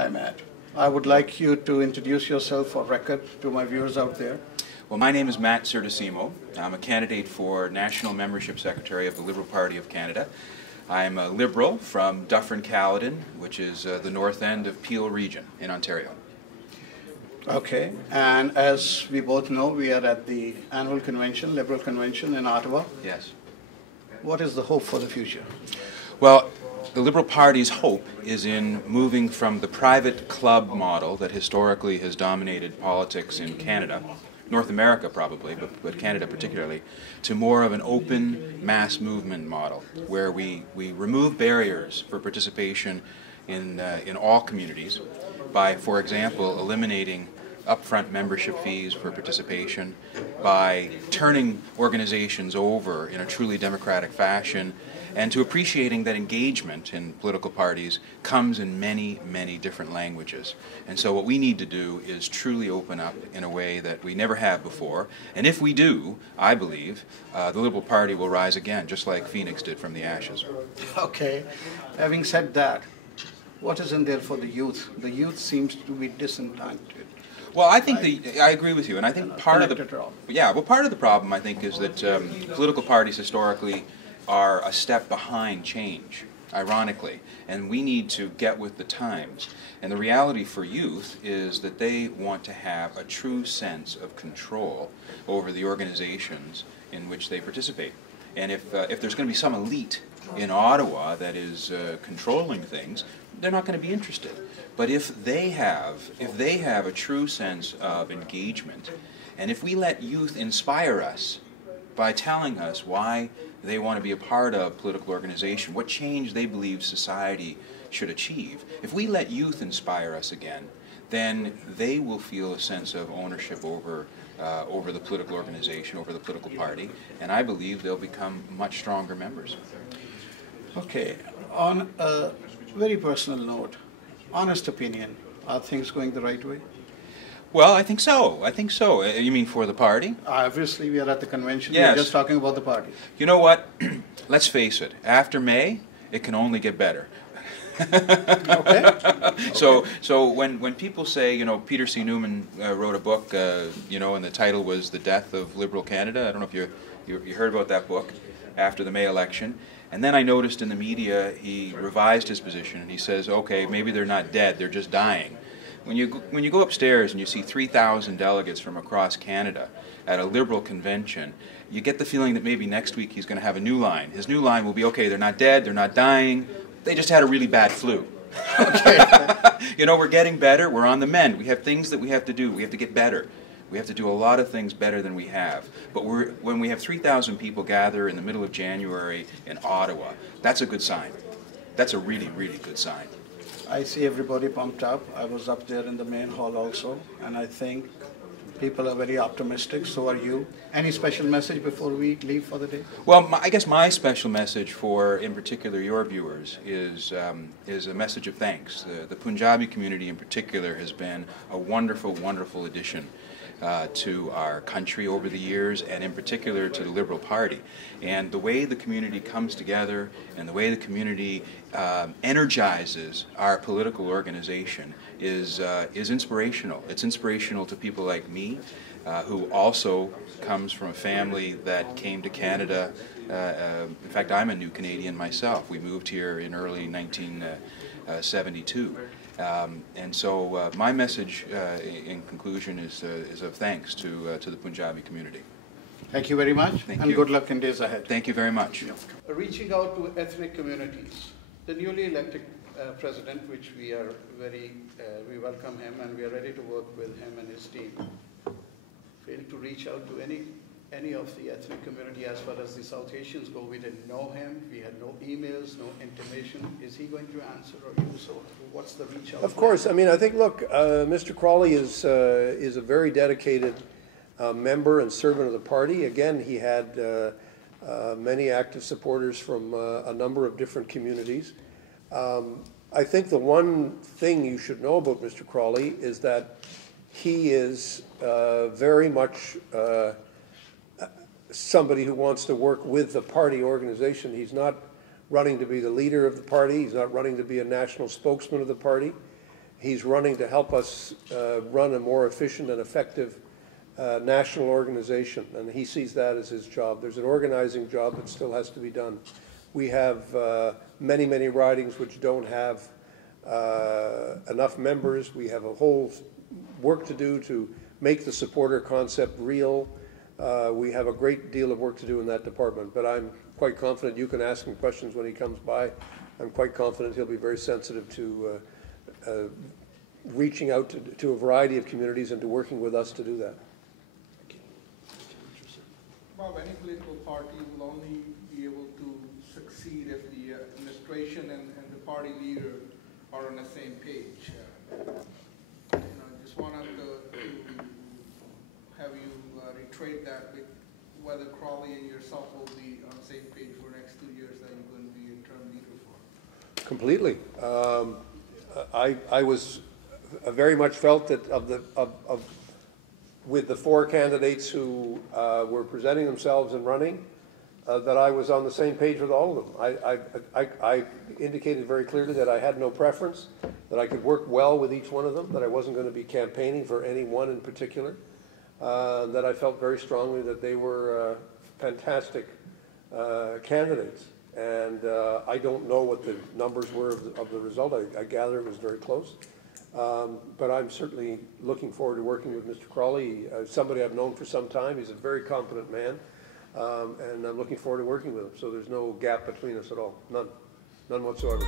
Hi, Matt. I would like you to introduce yourself for record to my viewers out there. Well, my name is Matt Certosimo. I'm a candidate for National Membership Secretary of the Liberal Party of Canada. I'm a Liberal from Dufferin-Caledon, which is the north end of Peel Region in Ontario. Okay, and as we both know, we are at the annual convention, Liberal Convention in Ottawa. Yes. What is the hope for the future? Well, the Liberal Party's hope is in moving from the private club model that historically has dominated politics in Canada, North America probably, but Canada particularly, to more of an open mass movement model where we remove barriers for participation in all communities by, for example, eliminating upfront membership fees for participation, by turning organizations over in a truly democratic fashion, and to appreciating that engagement in political parties comes in many, many different languages. And so what we need to do is truly open up in a way that we never have before. And if we do, I believe, the Liberal Party will rise again, just like Phoenix did from the ashes. Okay, having said that, what is in there for the youth? The youth seems to be disenchanted. Well, I think I agree with you, and I think part of the part of the problem, I think, is that political parties historically are a step behind change, ironically, and we need to get with the times. And the reality for youth is that they want to have a true sense of control over the organizations in which they participate. And if there's going to be some elite in Ottawa that is controlling things, they're not going to be interested. But if they have a true sense of engagement, and if we let youth inspire us by telling us why they want to be a part of a political organization, what change they believe society should achieve, if we let youth inspire us again, then they will feel a sense of ownership over the political organization, over the political party, and I believe they'll become much stronger members. Okay, on a very personal note, honest opinion, are things going the right way? Well, I think so. I think so. You mean for the party? Obviously, we are at the convention. Yes. We're just talking about the party. You know what? Let's face it. After May, it can only get better. Okay. So when people say, you know, Peter C. Newman wrote a book, you know, and the title was The Death of Liberal Canada. I don't know if you heard about that book after the May election. And then I noticed in the media he revised his position and he says, okay, maybe they're not dead, they're just dying. When you go upstairs and you see 3,000 delegates from across Canada at a Liberal convention, you get the feeling that maybe next week he's going to have a new line. His new line will be, okay, they're not dead, they're not dying, they just had a really bad flu. Okay. You know, we're getting better, we're on the mend. We have things that we have to do. We have to get better. We have to do a lot of things better than we have. But when we have 3,000 people gather in the middle of January in Ottawa, that's a good sign. That's a really, really good sign. I see everybody pumped up. I was up there in the main hall also, and I think people are very optimistic. So are you. Any special message before we leave for the day? Well, I guess my special message for, in particular, your viewers is a message of thanks. The Punjabi community in particular has been a wonderful, wonderful addition to our country over the years, and in particular to the Liberal Party. And the way the community comes together and the way the community energizes our political organization is inspirational. It's inspirational to people like me, who also comes from a family that came to Canada. In fact, I'm a new Canadian myself. We moved here in early 1972. And so my message in conclusion is of thanks to the Punjabi community. Thank you very much, and good luck in days ahead. Thank you very much. Reaching out to ethnic communities. The newly elected president, which we welcome him and we are ready to work with him and his team, failed to reach out to any of the ethnic community as far as the South Asians go. We didn't know him. We had no emails, no intimation. Is he going to answer or you? So what's the reach out? Of course. I mean, I think, look, Mr. Crawley is a very dedicated member and servant of the party. Again, he had many active supporters from a number of different communities. I think the one thing you should know about Mr. Crawley is that he is very much somebody who wants to work with the party organization. He's not running to be the leader of the party. He's not running to be a national spokesman of the party. He's running to help us run a more efficient and effective national organization, and he sees that as his job. There's an organizing job that still has to be done. We have many, many ridings which don't have enough members. We have a whole work to do to make the supporter concept real. We have a great deal of work to do in that department, but I'm quite confident you can ask him questions when he comes by. I'm quite confident he'll be very sensitive to reaching out to a variety of communities and to working with us to do that. Bob, any political party will only be able to succeed if the administration and the party leader are on the same page. I just wanted to have you reiterate that with whether Crawley and yourself will be on the same page for the next 2 years that you're going to be interim leader for. Completely. I was very much felt that with the 4 candidates who were presenting themselves and running, that I was on the same page with all of them. I indicated very clearly that I had no preference, that I could work well with each one of them, that I wasn't going to be campaigning for any one in particular, that I felt very strongly that they were fantastic candidates. And I don't know what the numbers were of the result. I gather it was very close. But I'm certainly looking forward to working with Mr. Crawley, somebody I've known for some time. He's a very competent man, and I'm looking forward to working with him. So there's no gap between us at all, none whatsoever.